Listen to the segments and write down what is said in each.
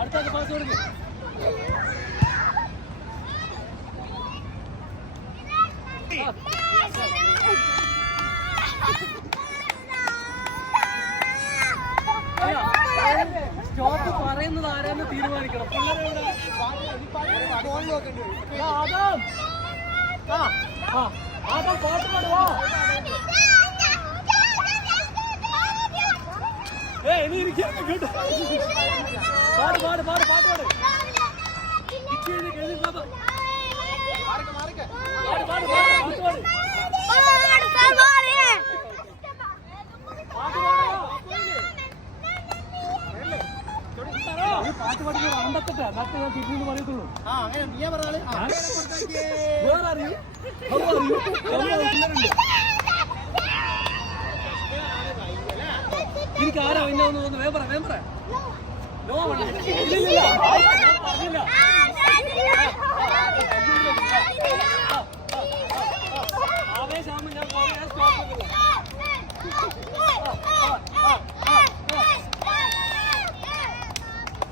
അടുത്ത പാസ് കൊടുക്കും. സ്റ്റോപ്പ് പറയുന്നത് ആരാന്ന് തീരുമാനിക്കണം. ആദം പാട്ട് പാടുവാ. ഇനി ഇരിക്കാൻ പാട് പാട് പാട് പാട്ട് പാട്. പാട്ട് പഠിക്കാൻ അമ്പത്തെട്ടാ നട്ട് ഞാൻ തിരിഞ്ഞു പറയത്തുള്ളൂ. വേറെ അറിയൂ എനിക്ക് ആരാ പിന്നെ ഒന്ന് തോന്നുന്നു. വേമ്പറ വേമ്പറ നോ പറഞ്ഞില്ല. ആവേശാകുമ്പോ ഞാൻ പറയാൻ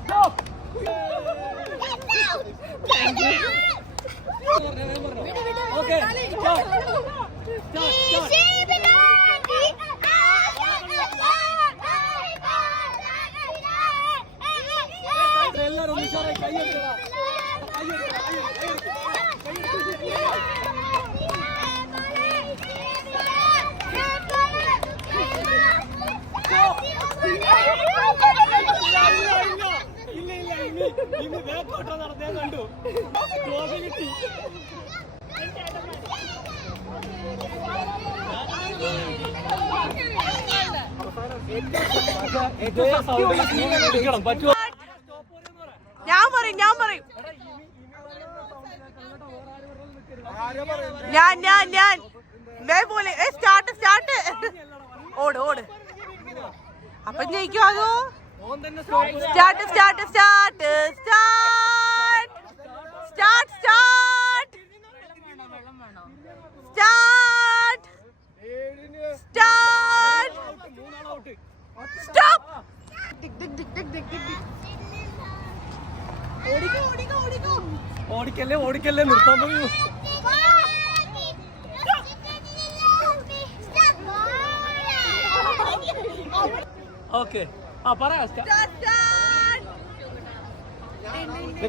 സ്റ്റോപ്പ്. ഓക്കെ എല്ലാരും ഉഷാറായി കൈയ്യെടുക്കുക. ഇന്ന് വേക്കോട്ട നടന്നേ കണ്ടു. ട്രോഫി കിട്ടി. പറ്റുമോ? ഞാൻ പറയും പോലെ സ്റ്റാർട്ട് സ്റ്റാർട്ട് ഓട് ഓട് അപ്പം ജയിക്കും. അതോ start start start start start start start start stop. ഓടിക്കല്ലേ ഓടിക്കല്ലേ നിർത്താൻ പോയി. ഓക്കെ ആ പറയാ.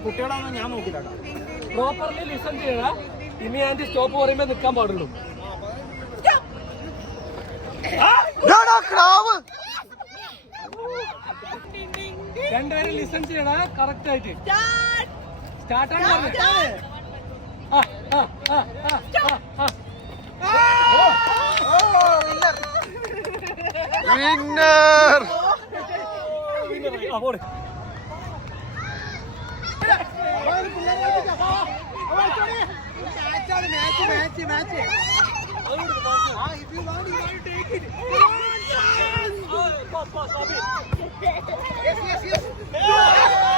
കുട്ടികളാണോ ഞാൻ നോക്കില്ല. പ്രോപ്പർലി ലിസൺ ചെയ്യണ. ഇനി ആന്റി സ്റ്റോപ്പ് പറയുമ്പോ നിൽക്കാൻ പാടുള്ളൂ. രണ്ടുപേരും ലിസൺ ചെയ്യണ കറക്റ്റ് ആയിട്ട്. സ്റ്റാർട്ടാണ് പറഞ്ഞത്. വിന്നർ. Yes.